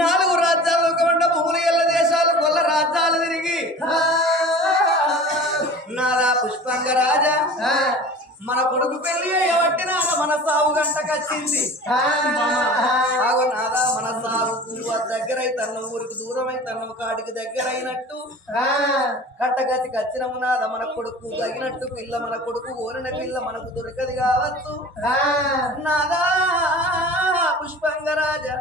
నాలుగు రాజ్యాలు వంట భూములు ఎల్ల దేశాలు కొల్ల రాజ్యాలు తిరిగి. నాదా పుష్పంగ రాజా. మన కొడుకు పెళ్ళి అయ్యబట్టి నాద మన సాగు గంటకొచ్చింది ఆగో నాదా మన సాగుకు దగ్గర అయితన్న ఊరికి దూరం అయితన్న కాడికి దగ్గర అయినట్టు కట్టగతికి వచ్చినము నాద మన కొడుకు తగినట్టు పిల్ల మన కొడుకు ఓరిన పిల్ల మనకు దొరకది కావచ్చు. నాదా పుష్పంగ రాజా.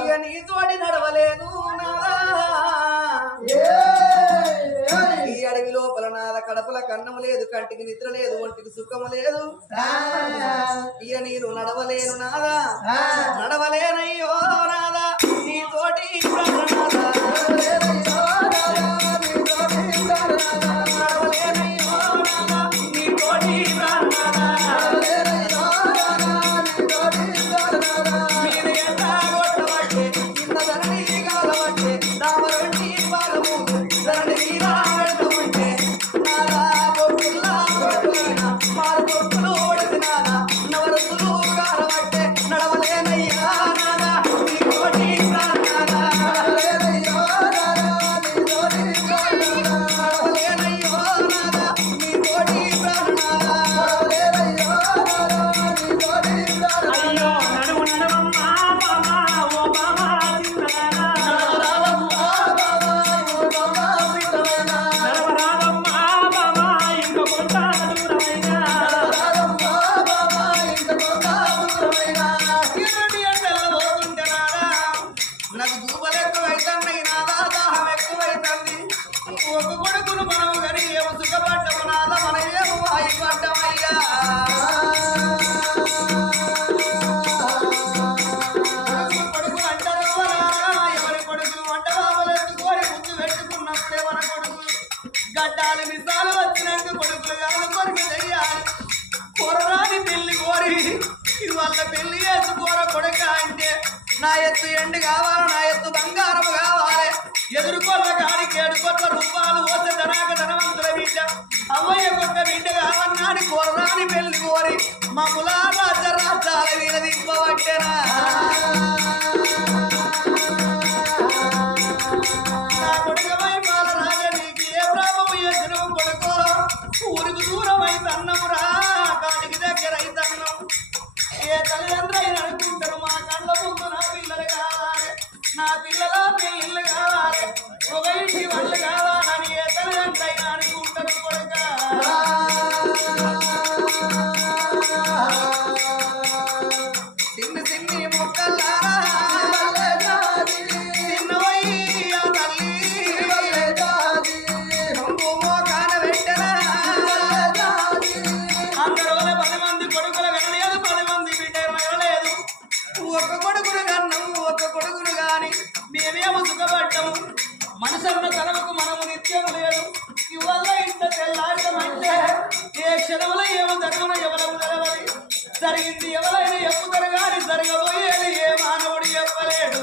ఇక నీ తోడి నడవలేదు నాదా. అడవి లోపల నాద కడపల కన్నము లేదు కంటికి నిద్ర లేదు ఒంటికి సుఖము లేదు. ఇక నేను నడవలేను నాదా. నడవలేనయ్యో నాదా. నీ తోటి నడవలేనయ్యో నాదా. నా ఎత్తు ఎండు కావాలి నా ఎత్తు బంగారం కావాలి. ఎదుర్కొన్న కాడికి ఏడుకొట్ల రూపాయలు పోతే ధనాక ధనవంతుల బిడ్డ. అమ్మయ్య కొక్క బిడ్డ కావన్నాని కోరరాని పెళ్ళి కోరి. మా ములా రాజ రాజ్యాల వీర దింపబట్టెనా ఒక కొడుకును కన్నాము ఒక కొడుకును గాని మేమేమో సుఖపడ్డము. మనసన్న తనకు మనము నిత్యం లేదు ఇవాళ ఇంత తెల్లారితమంటే ఏ క్షణంలో ఏమో జరుగున ఎవరకు తెలవది జరిగింది ఎవరైనా చెప్పుతారు కానీ జరగబోయేది ఏ మానవుడు చెప్పలేడు.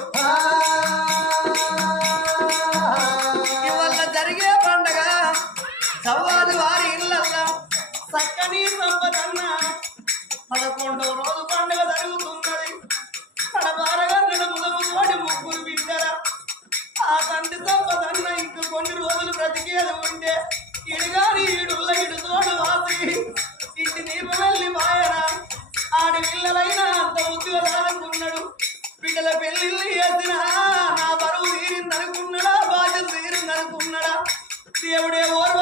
ఇవల్ల జరిగే పండగ సవాది వారి ఇళ్ళల్లా చక్కని సంపదన్న పదకొండవ రోజు పడబారగన్నడు ముఖము తోటి ముగ్గురు బిడ్డరా ఆ తండ్రి సంపదన్న ఇంక కొన్ని రోజులు బ్రతికేది ఉంటే ఇడుగాని ఇడుల ఇడుతోడు వాసి ఇంటి నీపు మాయరా ఆడి పిల్లలైనా అంత ఉద్యోగాలనుకున్నాడు బిడ్డల పెళ్ళిళ్ళు చేసిన నా బరువు తీరిందనుకున్నాడా బాధ్యత తీరిందనుకున్నాడా. దేవుడే ఓర్వ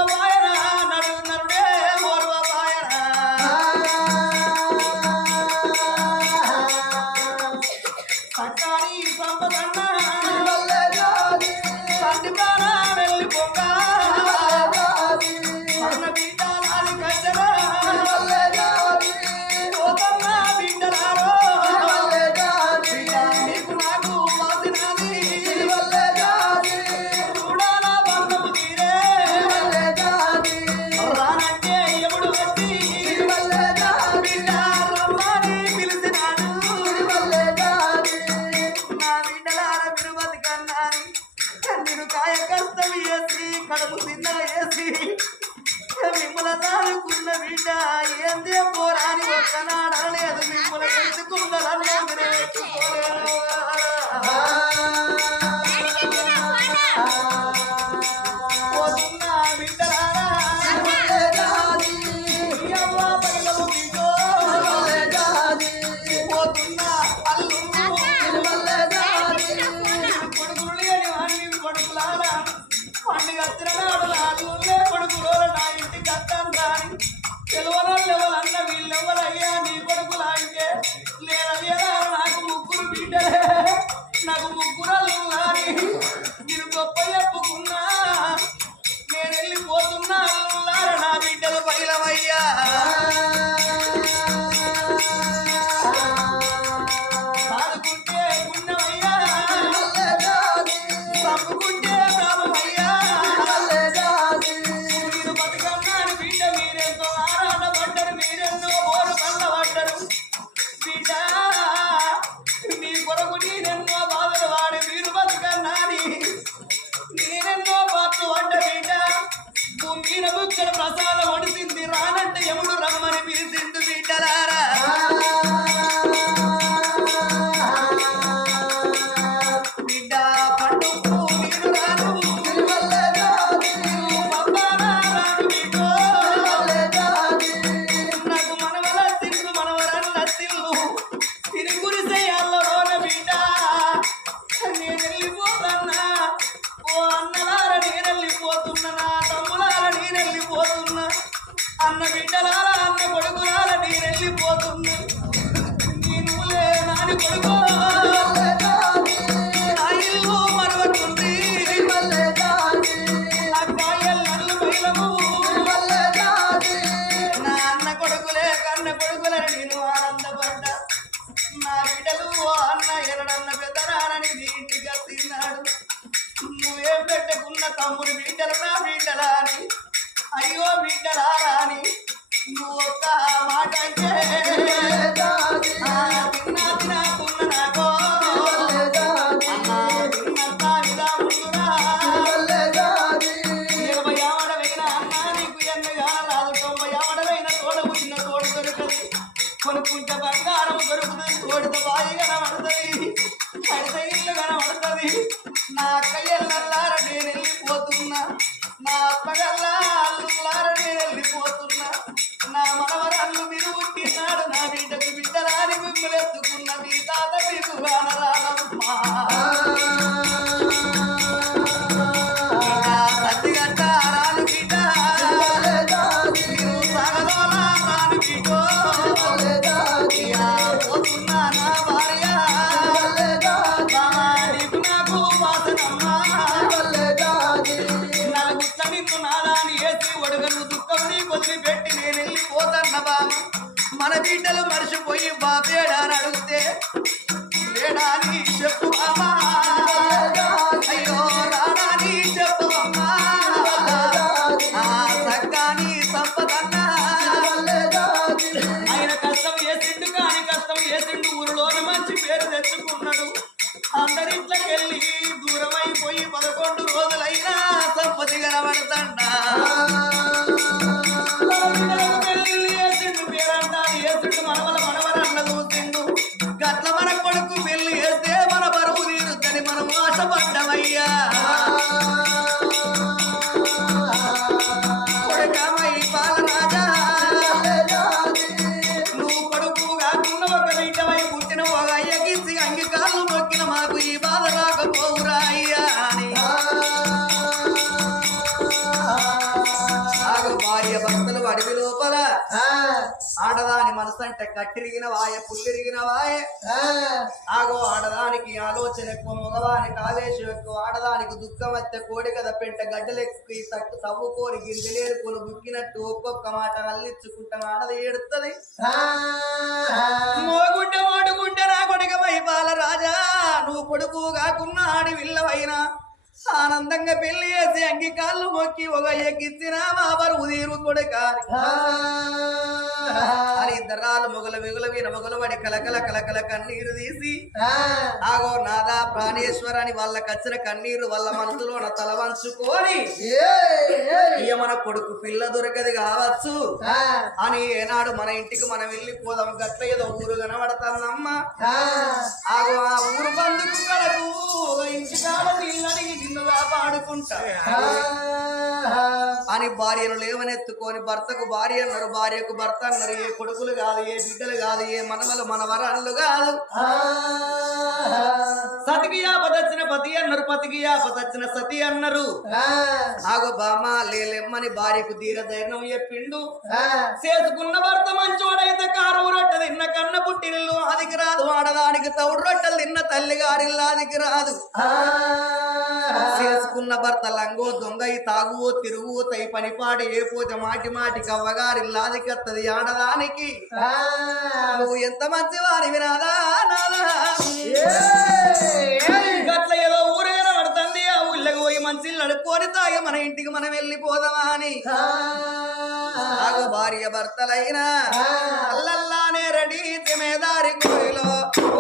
పెట్టుకున్న తమ్ముడు బిడ్డలు నా బిడ్డలా అని అయ్యో బిడ్డలా అని నువ్వు ఒక్క మాట అంటే అంటే కట్టిరిగిన వాయ పుల్లిరిగిన వాయ. ఆగో ఆడదానికి ఆలోచన ఎక్కువ మగవానికి ఆవేశం ఎక్కువ ఆడదానికి దుఃఖం వస్తే కోడి కథ పెంట గడ్డలెక్కి తక్కు తవ్వుకోని గింజలేరుకొని బుక్కినట్టు ఒక్కొక్క మాట అల్లించుకుంటాం ఆడది ఏడుతుంది మోగుంటే మోడుగుంటే నా కొడుకమై బాల రాజా నువ్వు కొడుకు కాకున్నా ఆడి విల్లవైనా. ఆనందంగా పెళ్ళి చేసి అంగి కాళ్ళు మొక్కి ఒక ఎక్కిచ్చిన మా బరువు తీరు కొడుకాని అని ఇద్దరాలు మొగల మిగుల వీన మొగలు పడి కలకల కలకల కన్నీరు తీసి ఆగో నాదా ప్రాణేశ్వర అని వాళ్ళ కచ్చిన కన్నీరు వాళ్ళ మనసులోన తల వంచుకొని మన కొడుకు పిల్ల దొరకది కావచ్చు. అని ఏనాడు మన ఇంటికి మనం వెళ్ళిపోదాం గట్ల ఏదో ఊరు కనబడతానమ్మ ఆగో ఆ ఊరు బంధుకు కడకు ఇంటి కాడ నీళ్ళడిగి నిన్ను కాపాడుకుంటా అని భార్యను లేవనెత్తుకొని భర్తకు భార్య అన్నారు. భార్యకు భర్త అన్నారు. ఏ కొడుకులు కాదు ఏ బిడ్డలు కాదు ఏ మనవలు మనవరాళ్ళు కాదు. సతికి యాపదచ్చిన పతి అన్నారు. పతికి యాపదచ్చిన సతి అన్నారు. ఆగో బామ్మ లేలెమ్మని భార్యకు ధీర ధైర్యం చెప్పిండు చేసుకున్న భర్త మంచోడైతే కారం రొట్టె తిన్న కన్న పుట్టిల్లు అదికి రాదు. ఆడదానికి తౌడు రొట్టెలు తిన్న తల్లి గారిల్లు అదికి రాదు. చేసుకున్న భర్త లంగో దొంగ తాగువో తిరుగు తై పనిపాటి ఏ పూజ మాటి మాటి కవ్వగారిల్లు అదికి వత్తది ఆడదానికి నువ్వు ఎంత మంచి వారి వినాదా నాదా? గట్ల ఏదో ఊరు కనబడుతుంది ఆ ఊళ్ళకి పోయి మంచి నడుపుకొని తాగి మన ఇంటికి మనం వెళ్ళిపోదామా అని. భార్య భర్తలైనా. అల్లల్లానే రెడీ తిమేదారి కోయిలో.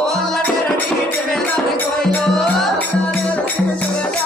ఓల్లనే రెడీ తిమేదారి కోయిలో. అల్లల్లానే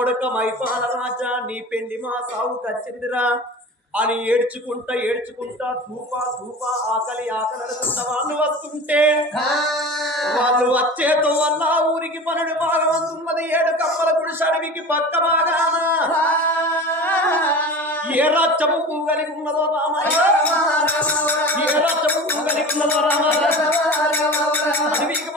కొడుక మైపాల రాజా నీ పెళ్ళి మా సాగు కచ్చిందిరా అని ఏడ్చుకుంటా ఏడ్చుకుంటా ధూప ధూప ఆకలి ఆకలి అనుకుంటా వాళ్ళు వస్తుంటే వాళ్ళు వచ్చేతో వల్ల ఊరికి పన్నెండు భాగం అందున్నది ఏడు కమ్మల గుడిసె అడవికి పక్క భాగాన ఏ రాజ్యము కలిగి ఉన్నదో రామయ్య ఏ రాజ్యము కలిగి ఉన్నదో అడవికి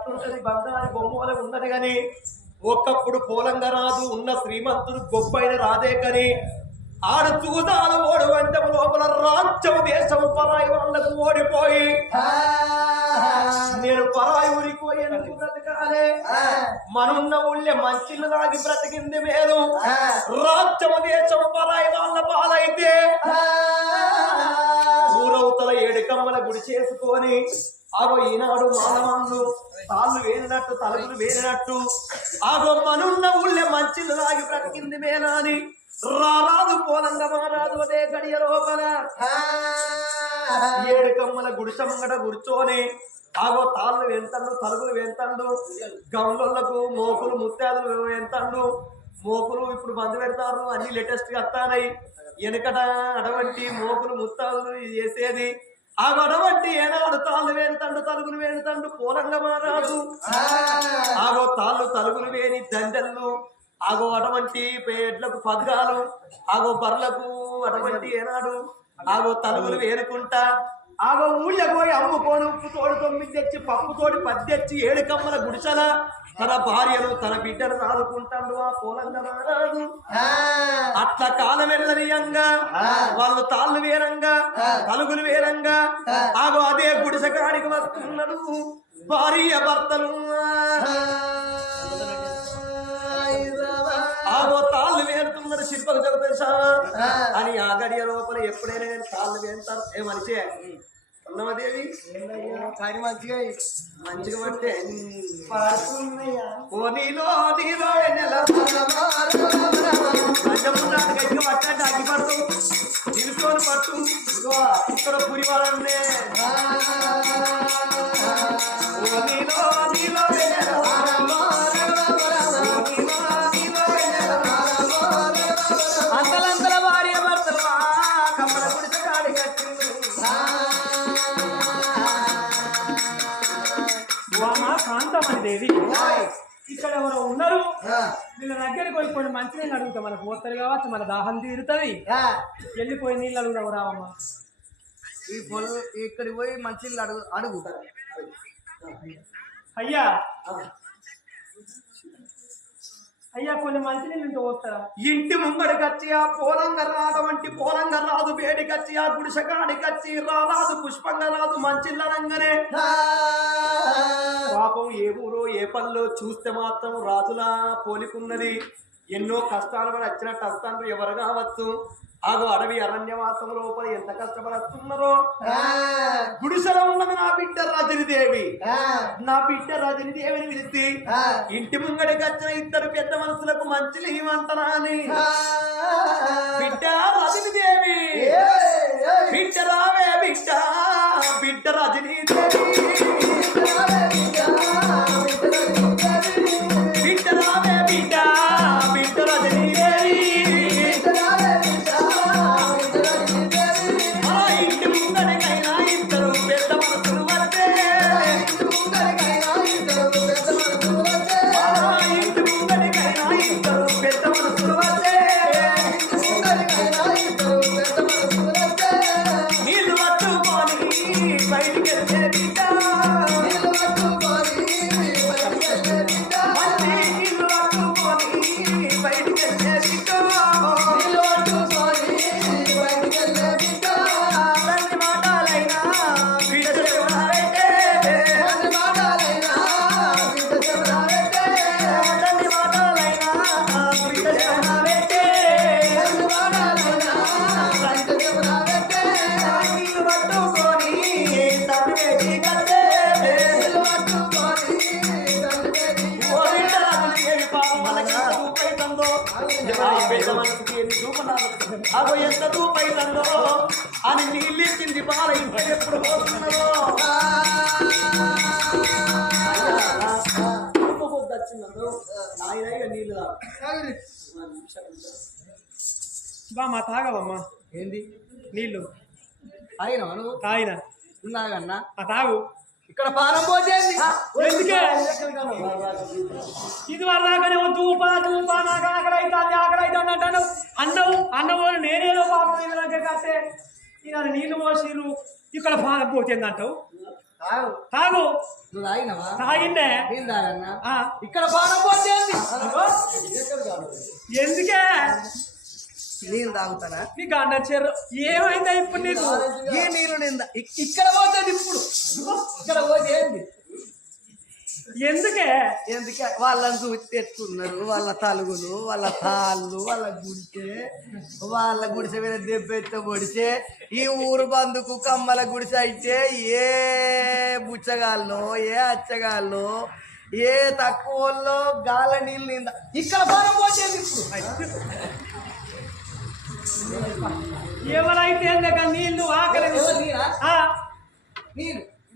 పిల్ల గట్లుంటది బంగారు బొమ్మ వలె ఉన్నది గాని ఒకప్పుడు పోలంగ రాజు ఉన్న శ్రీమంతుడు గొప్పైన రాదే కని ఆడ చూదాలు ఓడు వంచం లోపల రాజ్యం దేశం పరాయి వాళ్ళకు ఓడిపోయి నేను పరాయి ఊరికి పోయి ఎందుకు బ్రతకాలే మనున్న ఊళ్ళే మంచిళ్ళు తాగి బ్రతికింది మేలు. రాజ్యం దేశం పరాయి వాళ్ళ పాలైతే ఊరవుతల ఏడు కమ్మల గుడి చేసుకొని ఆగో ఈనాడు మానవాళ్ళు తాళ్ళు వేరినట్టు తలుపులు వేరినట్టు ఆగో మనున్న ఊళ్ళే మంచిళ్ళు తాగి బ్రతికింది మేలా అని రారాదు పోలంగ మారాదు అదే గడియ లోపల. ఏడు కమ్మల ముంగట కూర్చొని ఆగో తాళ్ళు వెంతండు తలుపులు వెంతండు గౌన్లకు మోకులు ముత్యాలు వెంతండు. మోకులు ఇప్పుడు బంద్ పెడతారు అన్ని లేటెస్ట్గా వస్తానాయి వెనకట అటువంటి మోకులు ముత్తాలు చేసేది. ఆ అటువంటి ఏనాడు తాళ్ళు వేరుతండు తలుగులు వేరుతండు పూలంగ మారాదు ఆగో తాళ్ళు తలుగులు వేని దండలు ఆగో అటువంటి పేడ్లకు పద్గాలు. ఆగో బర్లకు అటువంటి ఏనాడు. ఆగో తలుగులు వేరుకుంటా ఆగో ఊళ్ళో పోయి అమ్ముకోని ఉప్పు తోడు తొమ్మిది తెచ్చి పప్పు తోడి పది తెచ్చి ఏడు కమ్మల గుడిసెల తన భార్యను తన బిడ్డను ఆదుకుంటాడు ఆ పూలంగ మారాదు అట్లా కాలం వెళ్ళనీయంగా వాళ్ళు తాళ్ళు వేరంగా తలుగులు వేరంగా. ఆగో అదే గుడిసె కాడికి వస్తున్నాడు భార్య భర్తలు. ఆగో వేరుతున్నారు శిల్పకు జగదశా అని ఆ గడియ లోపల ఎప్పుడైనా కానీ తాళ్ళు వేరుతారు ఏ మనిషే? ఉన్నమదేవి కానీ మంచిగా మంచిగా నీలో నీలో గట్టిగా పట్టండి అగ్గి పట్టు నిలుచుకొని పట్టు ఇదిగో ఇక్కడ పురి వాళ్ళనే మంచినీళ్ళు అడుగుతాం. మనకు పోతారు కావచ్చు మన దాహం తీరుతుంది. వెళ్ళిపోయి నీళ్ళు అడుగుదాం రావమ్మ. ఈ పొలం ఇక్కడికి పోయి మంచి అడుగు అడుగు. అయ్యా. అయ్యా కొన్ని మంచినీళ్ళు ఇంటూ పోస్తారా? ఇంటి ముంగడికచ్చి ఆ పోలంగ రాటువంటి పోలంగ రాదు వేడికచ్చి ఆ గుడిసెకాడికచ్చి రారాదు పుష్పంగ రాదు మంచిల్లనంగానే పాపం ఏ ఊరో ఏ పల్లో చూస్తే మాత్రం రాజులా పోలికున్నది. ఎన్నో కష్టాలు పడి వచ్చినట్టు వస్తాను ఎవరు కావచ్చు? ఆగో అడవి అరణ్యవాసం లోపల ఎంత కష్టపడుతున్నారో గుడిసెలో ఉన్నది నా బిడ్డ రజనిదేవి. నా బిడ్డ రజనిదేవిని పిలిచి ఇంటి ముంగడికి వచ్చిన ఇద్దరు పెద్ద మనుషులకు మంచిలు ఇవ్వంటరా అని. బిడ్డ రజనిదేవి. బిడ్డ రావే బిడ్డ బిడ్డ రజనీదేవి బిడ్డ రావే బిడ్డ బిడ్డ రజనీదేవి. నీళ్ళు ఇచ్చింది బాల ఇంకా ఎప్పుడు పోతున్నదో వచ్చిందో నాయన నీళ్ళు తాగు. బామ్మ తాగవమ్మా. ఏంది? నీళ్ళు. అయినా నువ్వు? తాగిన. ఉన్నాగన్నా ఆ తాగు. ఇక్కడ పానం పోసేది ఎందుకే? ఇది వరదాకానే తూప తూప నాకు ఆకలి అవుతుంది ఆకలి అవుతుంది అంటాను. అన్నం అన్నం వాళ్ళు నేనేదో పాపం వీళ్ళ దగ్గర ఇక నీళ్ళు పోసిరు ఇక్కడ పానం పోతుంది అంటావు తాగు. తాగిందే ఏం ఇక్కడ పానం ఎందుకే? నేను తాగుతానా? నీకు అండచ్చారు ఏమైందా ఇప్పుడు నీకు? ఈ నీళ్ళు నింద ఇక్- ఇక్కడ పోతుంది ఇప్పుడు? ఇక్కడ పోసేది ఎందుకే? ఎందుకే? వాళ్ళని చూస్తే ఎట్లున్నారు? వాళ్ళ తలుగులు వాళ్ళ తాళ్ళు వాళ్ళ గుడిసె వాళ్ళ గుడిసె మీద దెబ్బెత్త పొడిచే ఈ ఊరు బందుకు కమ్మల గుడిసె అయితే ఏ బుచ్చగాళ్ళు ఏ అచ్చగాళ్ళు ఏ తక్కువ వాళ్ళు గాల నీళ్ళు నింద ఇక్కడ పోసేది ఇప్పుడు ఎవరైతే నీళ్ళు ఆకలి నీరా?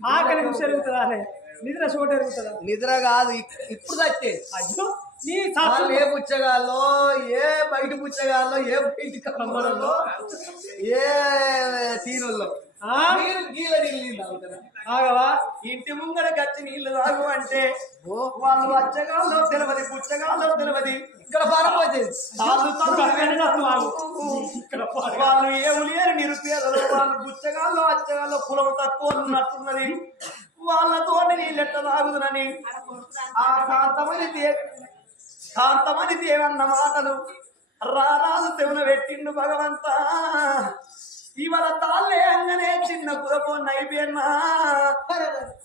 ఆకలి జరుగుతుందా అరే నిద్ర చోట ఎరుగుతుందా? నిద్ర కాదు ఇప్పుడు తచ్చే అయ్యో నీ ఏ పుచ్చగాల్లో ఏ బయట పుచ్చగాల్లో ఏ బయట కమ్మలలో ఏ తీరుల్లో. గీల నీళ్ళు ఆగవా? ఇంటి ముంగడ గచ్చి నీళ్ళు తాగు అంటే వాళ్ళు వచ్చగాల్లో తెలియదు పుచ్చగాల్లో తెలియదు ఇక్కడ పానం పోసేది వాళ్ళు ఏమి లేరు నిరుపేదలు వాళ్ళు బుచ్చగాల్లో అచ్చగాల్లో కులం తక్కువ ఉన్నట్టున్నది. వాళ్ళతో నీళ్ళెట్ట తాగుదునని. ఆ కాంతమని దే కాంతమని దేవన్న మాటలు రారాజు తెవున పెట్టిండు భగవంత. ఇవాళ తాళ్ళే అంగనే చిన్న కురపో నైపోయినా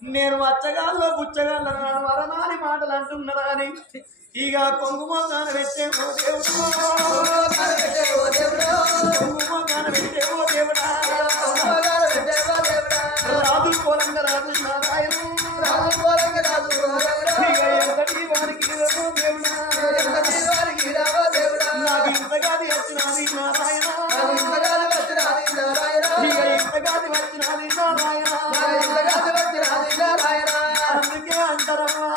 నేను వచ్చగాల్లో బుచ్చగాల్లో నన్ను వరనాని మాటలు అంటున్నారా అని. ఇక కొంగుమోగాన పెట్టే ఓ దేవుడు. కొంగుమోగాన పెట్టే ఓ దేవుడా. రాజు కోలంగ రాజు నారాయణ ఇక ఎంతటి వారికి ఓ దేవుడా? నాకు ఇంతగాది వచ్చినది నారాయణ. ఇక ఇంతగాది వచ్చినది నారాయణ. అందుకే అంటారమ్మా.